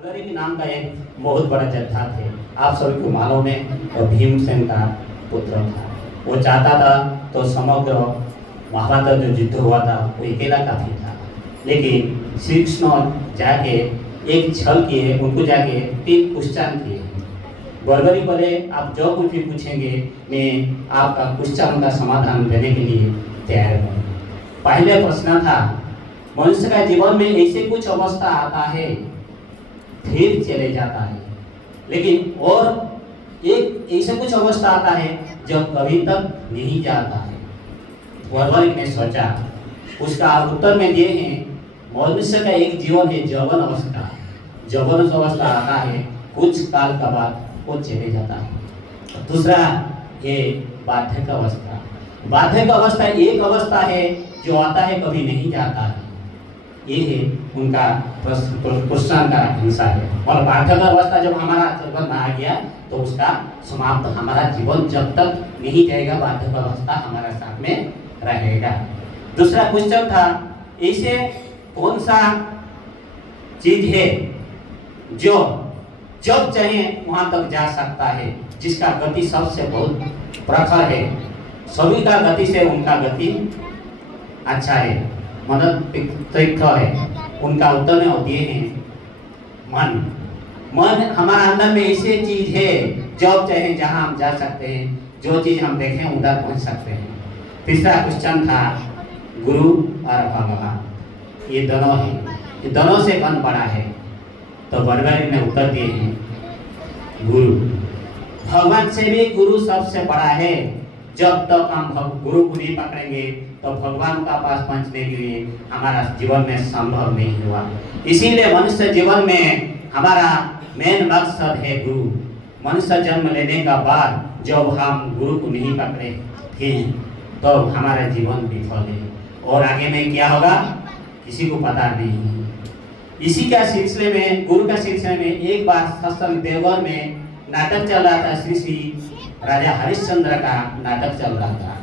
भर्गरी के नाम का एक बहुत बड़ा योद्धा थे, आप सभी को मालूम है। और भीमसेन का पुत्र था। वो चाहता था तो समग्र महाभारत जो युद्ध हुआ था वो अकेला काफी था, लेकिन श्री कृष्ण जाके एक छल किए, उनको जाके 3 क्वेश्चन किए। भर्गरी बोले आप जो कुछ भी पूछेंगे मैं आपका क्वेश्चन का समाधान देने के लिए तैयार हूँ। पहले प्रश्न था, मनुष्य का जीवन में ऐसे कुछ अवस्था आता है फिर चले जाता है, लेकिन और एक ऐसे कुछ अवस्था आता है जो कभी तक नहीं जाता है। भर्गरी ने सोचा, उसका उत्तर में दिए हैं, मनुष्य का एक जीवन है यौवन अवस्था। यौवन अवस्था आता है, कुछ काल का बाद वो चले जाता है। दूसरा है वार्धक्य अवस्था। वार्धक्य अवस्था एक अवस्था है जो आता है कभी नहीं जाता है। ये है उनका प्रश्न का हिस्सा है। और वार्धक्य अवस्था जब हमारा जीवन में आ गया तो उसका समाप्त, हमारा जीवन जब तक नहीं जाएगा वार्धक्य अवस्था हमारे साथ में रहेगा। दूसरा क्वेश्चन था, ऐसे कौन सा चीज है जो जब चाहे वहां तक जा सकता है, जिसका गति सबसे बहुत प्रखर है, सभी का गति से उनका गति अच्छा है, मदद तीर्थ है। उनका उत्तर में दिए हैं मन। मन हमारा अंदर में ऐसी चीज है जब चाहे जहां हम जा सकते हैं, जो चीज हम देखें उधर पहुंच सकते हैं। तीसरा क्वेश्चन था गुरु और भगवान, ये दोनों है, ये दोनों से कौन बड़ा है? तो भर्गरी ने उत्तर दिए हैं गुरु। भगवान से भी गुरु सबसे बड़ा है। जब तक हम गुरु को नहीं पकड़ेंगे तो भगवान का पास पहुंचने के लिए हमारा जीवन में संभव नहीं हुआ। इसीलिए मनुष्य जीवन में हमारा मेन मकसद है गुरु। मनुष्य जन्म लेने का बाद जब हम गुरु को नहीं पकड़े फिर तो हमारा जीवन विफल है, और आगे में क्या होगा किसी को पता नहीं। इसी का सिलसिले में, गुरु का सिलसिले में एक बार सत्संग देवघर में नाटक चल रहा था। श्री श्री राजा हरिश्चंद्र का नाटक चल रहा था।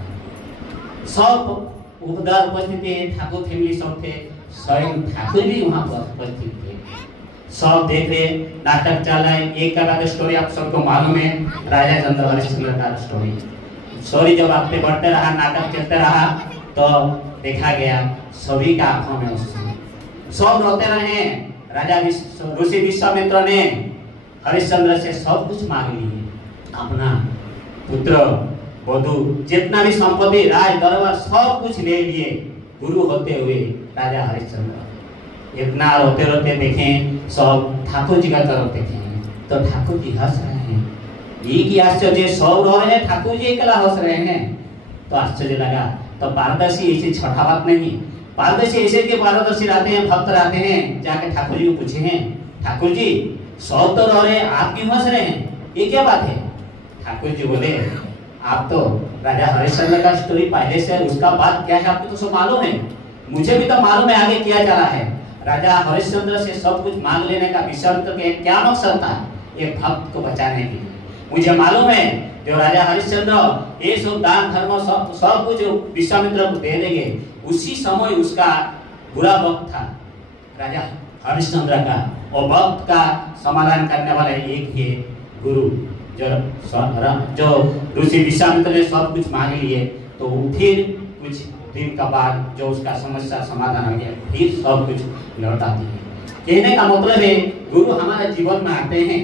सब उधर उपस्थित थे, ठाकुर फैमिली सब थे, स्वयं ठाकुर भी वहां पर उपस्थित थे। सब देख रहे, नाटक चल रहा है। एक का स्टोरी आप सबको मालूम है, राजा चंद्र हरिश्चंद्र का स्टोरी जब आगे बढ़ते रहा, नाटक चलते रहा तो देखा गया सभी का आंखों में आंसू, सब रोते रहे। राजा ऋषि विश्वामित्र ने हरिश्चंद्र से सब कुछ मांग लिए, अपना पुत्र वधु जितना भी संपत्ति राज दरबार सब कुछ ले लिए। गुरु होते हुए राजा हरिश्चंद्र इतना रोते रोते देखे, सब ठाकुर जी का तरफ देखे तो ठाकुर जी हंस रहे हैं। ये की आश्चर्य, सब रो रहे हैं, ठाकुर जी अकेला हंस रहे हैं। तो आश्चर्य लगा। तो पारदर्शी ऐसी छोटा बात नहीं, पारदर्शी ऐसे के पारदर्शी रहते हैं, भक्त रहते हैं। जाके ठाकुर जी को पूछे हैं, ठाकुर जी सब तो रो रहे हैं, आप क्यों हंस रहे हैं, ये क्या बात है? ठाकुर जी बोले, आप तो राजा हरिश्चंद्र का स्टोरी पहले से, उसका बात क्या है आपको तो सब मालूम है, मुझे भी तो मालूम है आगे क्या चला है। राजा हरिश्चंद्र से सब कुछ मांग लेने का विश्वामित्र के क्या मकसद था? एक भक्त को बचाने के लिए। मुझे मालूम है जो राजा हरिश्चंद्र ये सब दान धर्म सब कुछ विश्वामित्र को दे देंगे, उसी समय उसका बुरा वक्त था राजा हरिश्चंद्र का, और वक्त का समाधान करने वाला एक ही गुरु। जो ऋषि विश्वामित्र ने सब कुछ मांग लिए तो फिर कुछ दिन का बाद जो उसका समस्या समाधान हो गया, फिर सब कुछ लौटा दिए। कहने का मतलब है गुरु हमारे जीवन में आते हैं,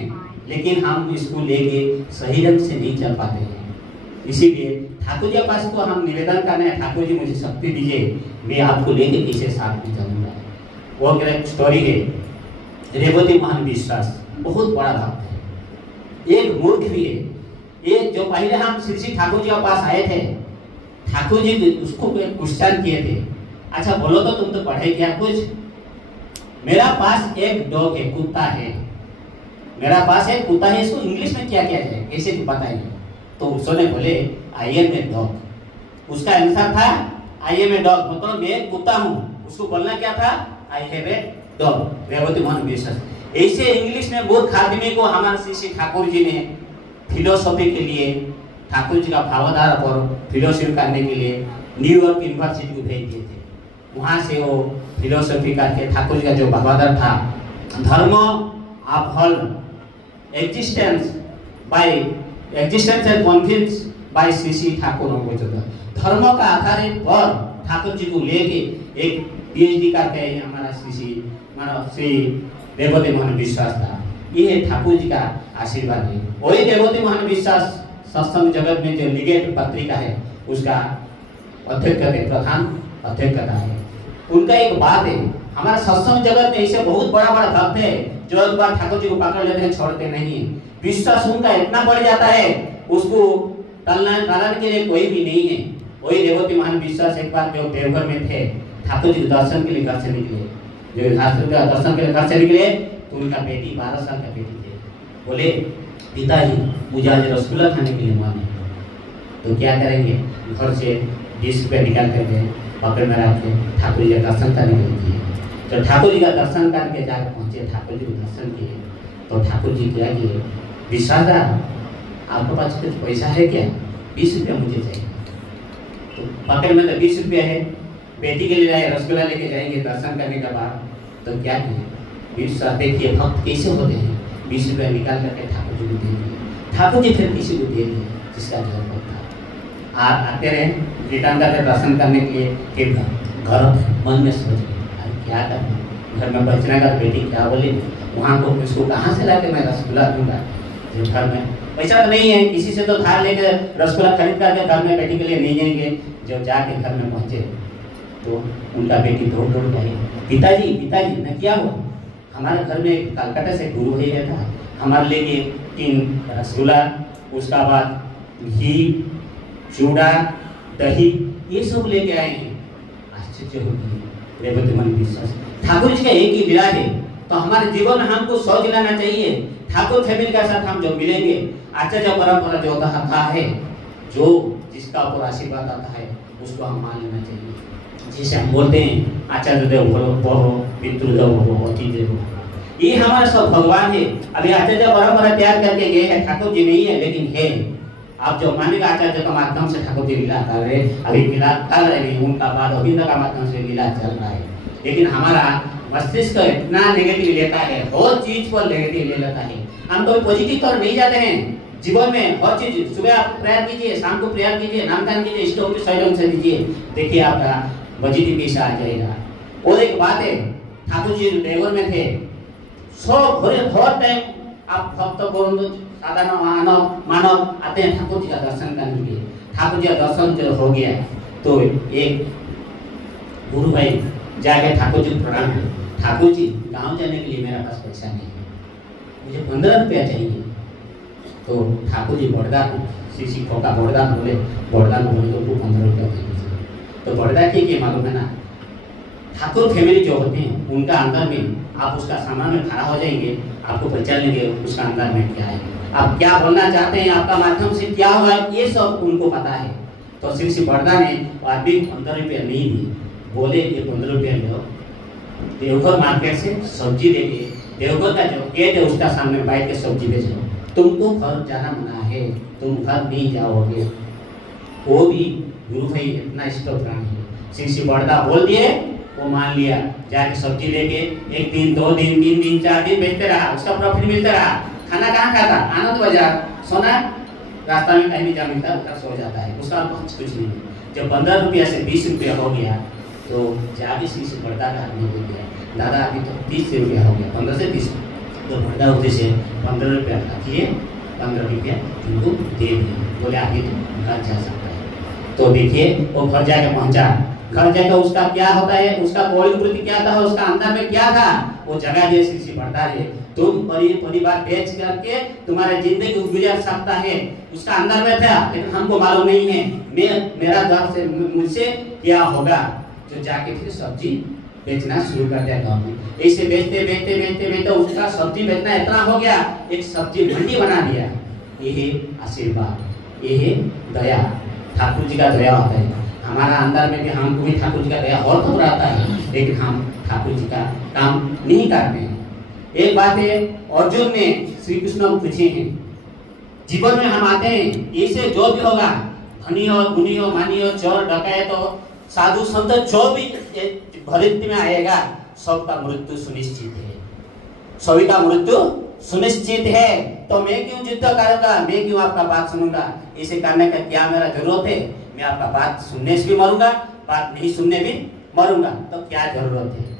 लेकिन हम इसको लेके सही ढंग से नहीं चल पाते हैं। इसीलिए ठाकुर जी के पास को हम निवेदन करने हैं, ठाकुर जी मुझे शक्ति दीजिए, मैं आपको लेके किसे साथ में चलूंगा। वो एक स्टोरी है, रेवती महान विश्वास बहुत बड़ा भक्त है, एक मूर्ख भी है। ये जो पहले हम श्री श्री ठाकुर जी के पास आए थे, ठाकुर जी उसको क्वेश्चन किए थे, अच्छा बोलो तो तुम तो पढ़े क्या कुछ? मेरा पास एक डॉग है, कुत्ता है, मेरा पास एक कुत्ता है, इसको इंग्लिश में क्या कहते हैं, कैसे बताइए? तो उसने बोले आई एम ए डॉग। उसका आंसर था आई एम ए डॉग, मतलब मैं कुत्ता हूँ। उसको बोलना क्या था? I have a dog. Revati महान विश्वास। ऐसे इंग्लिश में मूर्ख आदमी को हमारे श्री श्री ठाकुर जी ने फिलोसॉफी के लिए, ठाकुर जी का भावधारा पर फिलोसॉफी करने के लिए न्यूयॉर्क यूनिवर्सिटी को भेज दिए थे। वहाँ से वो फिलोसॉफी करके ठाकुर जी का जो भावाधार था, धर्म uphold existence by existence and convince by Shri Thakur धर्म का आधार पर ठाकुर जी को लेके एक पीएचडी करके हमारा श्री देवती मोहन विश्वास था। ये ठाकुर जी का आशीर्वाद है। वही देवती मोहन विश्वास सत्संग जगत में जो लिगेट पत्रिका है उसका अध्यक्ष प्रधान अध्यक्षता है। उनका एक बात है, हमारा सत्संग जगत में ऐसे बहुत बड़ा बड़ा भक्त है जो एक बार ठाकुर जी को पकड़ लेते हैं छोड़ते नहीं। विश्वास उनका इतना बढ़ जाता है उसको टालने के लिए कोई भी नहीं है। वही देवती महान विश्वास एक बार जो देवघर में थे ठाकुर जी दर्शन के लिए घर से निकले, जो दर्शन के लिए घर से निकले तो उनका बेटी 12 साल का बेटी थे। बोले पिताजी मुझे आज रसगुल्ला खाने के लिए मन है, तो क्या करेंगे? घर से 20 रुपये निकाल करके पकड़ में रख के ठाकुर जी का दर्शन करने के लिए तो ठाकुर जी का दर्शन करके जाकर पहुंचे, ठाकुर जी को दर्शन किए तो ठाकुर जी क्या किए, विश्वास आपके पास कुछ पैसा है क्या? 20 रुपया मुझे चाहिए। तो पकड़ में तो 20 रुपया है, बेटी के लिए जाए रसगुल्ला लेके जाएंगे दर्शन करने के बाद, तो क्या किए? विश्वास देखिए भक्त कैसे होते हैं, 20 रुपया निकाल करके ठाकुर जी को दे दिए। ठाकुर जी फिर किसी को दे दिए जिसका जरूरत था। आते रहे रिटर्न करके दर्शन करने के लिए, फिर घर मन में सोच क्या करना, घर में बचने का बेटी क्या बोले, वहाँ को उसको कहाँ से लाके मैं रसगुल्ला दूंगा, जो घर में पैसा तो नहीं है, किसी से तो धार लेकर रसगुल्ला खरीद करके घर में बेटी के लिए नहीं जाएंगे। जब जाके घर में पहुँचे तो उनका बेटी दौड़ दौड़ के आई, पिताजी पिताजी मैं क्या हुआ? हमारे घर में कलकत्ता से गुरु भाई रहता है, हमारे लिए 3 रसगुल्ला, उसका बाद घी चूड़ा दही ये सब लेके आए हैं। आश्चर्य होगी देवती मन विश्वास, ठाकुर जी का एक ही लीला है। तो हमारे जीवन में हमको सोच लेना चाहिए ठाकुर फैमिली के साथ हम जो मिलेंगे, आचार्य परंपरा जो होता है, जो जिसका ऊपर आशीर्वाद आता है उसको हम मान लेना चाहिए। जिसे हम बोलते हैं आचार्य देव भव पितृदेव भव अतिथि भव, ये हमारा सब भगवान है। अभी आचार्य परंपरा तैयार करके गए हैं, ठाकुर जी नहीं है लेकिन है। आप जो मानेगा आचार्य के माध्यम से ठाकुर जी लीला कर रहे, अभी लीला कर रहे हैं, उनका बाद अभिनव का माध्यम से लीला चल रहा है। लेकिन हमारा मस्तिष्क इतना नेगेटिव लेता है, हर चीज पर नेगेटिव ले लेता है। हम कोई पॉजिटिव तरफ नहीं जाते हैं जीवन में। हर चीज सुबह आप प्रेयर कीजिए, शाम को प्रेयर कीजिए, नामदान कीजिए, इष्ट को सहयोग से दीजिए, देखिए आपका पॉजिटिव पैसा आ जाएगा। और एक बात है, ठाकुर जी देवघर में थे, सब हर टाइम आप भक्त बोल साधारण मानव आते हैं ठाकुर जी का दर्शन करने के लिए। ठाकुर जी का दर्शन जो हो गया तो एक गुरु भाई जाके ठाकुर जी को प्रणाम किया, ठाकुर जी गांव जाने के लिए मेरे पास पैसा नहीं है, मुझे 15 रुपया चाहिए। तो ठाकुर जी बड़दा श्री खोका बड़दा बोले, बड़दा बोले तो 15 रुपया दे दीजिए। तो बड़दा के मालूम है ना, ठाकुर फैमिली जो होते हैं उनका अंदर में आप उसका सामान में खड़ा हो जाएंगे, आपको पहचान लेंगे उसका अंदर में क्या है, आप क्या बोलना चाहते हैं, आपका माध्यम से क्या हुआ, ये सब उनको पता है। तो श्री बड़दा ने आदमी 15 रुपया नहीं दी, बोले ये 15 रुपया लो, देवघर मार्केट से सब्जी लेके देवघर का जो गेट है उसका सामने बैठ के सब्जी बेचो, तुमको घर जाना मना है, तुम घर नहीं जाओगे। वो भी गुरु भाई इतना स्टॉप है, श्री बड़दा बोल दिए, वो मान लिया, जाके सब्जी लेके 1 दिन 2 दिन 3 दिन 4 दिन बेचते रहा, उसका प्रॉफिट मिलता रहा। खाना कहाँ खाता? आनंद बाजार, सोना रास्ता में कहीं भी जा मिलता है सो जाता है, उसका कुछ नहीं। जब 15 रुपया से 20 रुपया हो गया तो जाके श्री बड़दा का आदमी हो गया, दादा अभी तो 30 रुपया हो गया, 15 से 20। तो बड़दा होते से 15 रुपया रखिए, 15 रुपया तुमको दे दिए, बोले आगे तो घर जा सकता है। तो देखिए वो घर जाके पहुंचा, घर जाकर उसका क्या होता है, उसका कोई वृत्ति क्या था, उसका अंदर में क्या था, वो जगह दे श्री बड़दा है, तुम परिवार बेच करके तुम्हारे जिंदगी गुजर सकता है, उसका अंदर में था, लेकिन हमको मालूम नहीं है मेरा दर से मुझसे क्या होगा। जो जाके फिर सब्जी बेचना शुरू कर दिया गाँव में, ऐसे बेचते बेचते बेचते बेचते उसका सब्जी बेचना इतना हो गया, एक सब्जी मंडी बना दिया। ये आशीर्वाद, ये दया, ठाकुर जी का दया होता है। हमारा अंदर में भी हमको भी ठाकुर जी का दया और तो रहता है, लेकिन हम ठाकुर जी का काम नहीं करते हैं। एक बात है, अर्जुन ने श्री कृष्ण को पूछे हैं, जीवन में हम आते हैं, ऐसे जो भी होगा, धनी हो गुनी हो मानी हो चोर डकैत हो साधु संत जो भी भविष्य में आएगा सबका मृत्यु सुनिश्चित है। सभी का मृत्यु सुनिश्चित है, तो मैं क्यों युद्ध करूंगा, मैं क्यों आपका बात सुनूंगा? इसे करने का क्या मेरा जरूरत है? मैं आपका बात सुनने से भी मरूंगा, बात नहीं सुनने भी मरूंगा, तो क्या जरूरत है?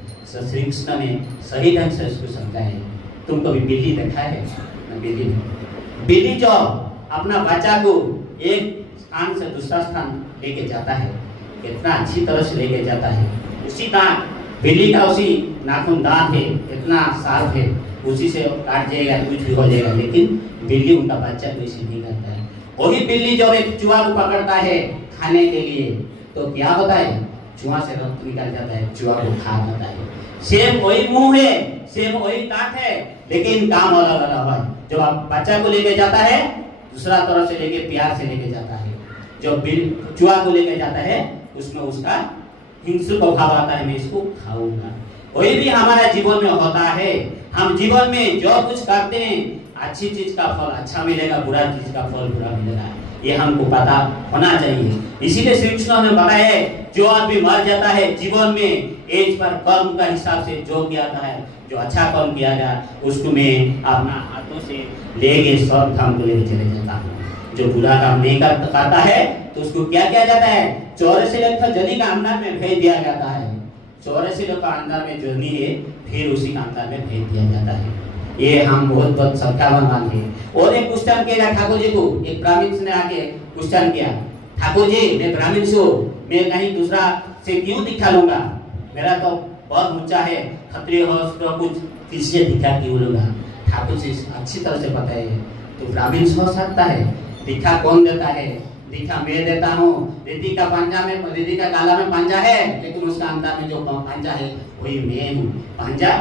श्री कृष्ण ने सही ढंग से उसको समझाया है। तुमको भी बिल्ली देखा है ना? बिल्ली जो अपना बच्चा को एक स्थान से दूसरा स्थान लेके जाता है, कितना अच्छी तरह से लेके जाता है। उसी का बिल्ली का उसी नाखून दांत है, इतना शार्प है, उसी से काट जाएगा कुछ भी हो जाएगा, लेकिन बिल्ली उनका बच्चा को इसे नहीं करता है। वही बिल्ली जब एक चूहा को पकड़ता है खाने के लिए, तो क्या होता है? चूहा से रक्त निकल जाता है, चूहा को खा जाता है। सेम वही मुंह है, सेम वही दांत है, लेकिन काम अलग अलग है। जब आप बच्चा को लेके जाता है, दूसरा तरफ से लेके प्यार से लेके जाता है। जो चूहा को लेके जाता है, उसमें उसका हिंसक भाव आता है, मैं इसको खाऊंगा। वही भी हमारा जीवन में होता है। हम जीवन में जो कुछ करते हैं, अच्छी चीज का फल अच्छा मिलेगा, बुरा चीज का फल बुरा मिलेगा, ये हमको पता होना चाहिए। इसीलिए श्री कृष्ण ने बताया है, जो आदमी मर जाता है जीवन में, एज पर कर्म का हिसाब से जो किया था है, जो अच्छा कर्म किया गया, उसको मैं अपना हाथों से लेके सब धाम को लेके चले जाता हूँ। जो बुरा काम नहीं करता है, तो उसको क्या किया जाता है? 84 लाख जनी का अंदर में भेज दिया जाता है। 84 लाख का अंदर में जनी है, फिर उसी का अंदर में भेज दिया जाता है। ये हम बहुत बहुत श्रद्धावान मानते हैं। और एक क्वेश्चन किया ठाकुर जी को, एक ब्राह्मण ने आके क्वेश्चन किया, ठाकुर जी मैं ब्राह्मण से हूँ, मैं कहीं दूसरा से क्यों दिखा लूंगा? मेरा तो बहुत ऊंचा है, क्षत्रिय हो तो कुछ किससे दिखा क्यों लूंगा? ठाकुर जी अच्छी तरह से बताइए, तो ब्राह्मण हो सकता है? दिखा कौन देता है? दिखा मैं देता हूँ। रिद्धि का पंजा में, रिद्धि का गाला में पंजा है, लेकिन उसका अंदर में जो पंजा है वही मैं हूँ। पंजा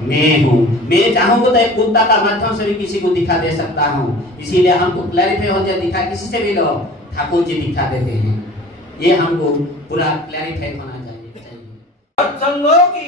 मैं हूँ। मैं चाहूंगा तो एक कुत्ता का माध्यम से भी किसी को दिखा दे सकता हूँ। इसीलिए हमको क्लैरिफाई हो जाए, दिखा किसी से भी लो, ठाकुर जी दिखा देते हैं। ये हमको पूरा क्लैरिफाई होना चाहिए। सत्संगों की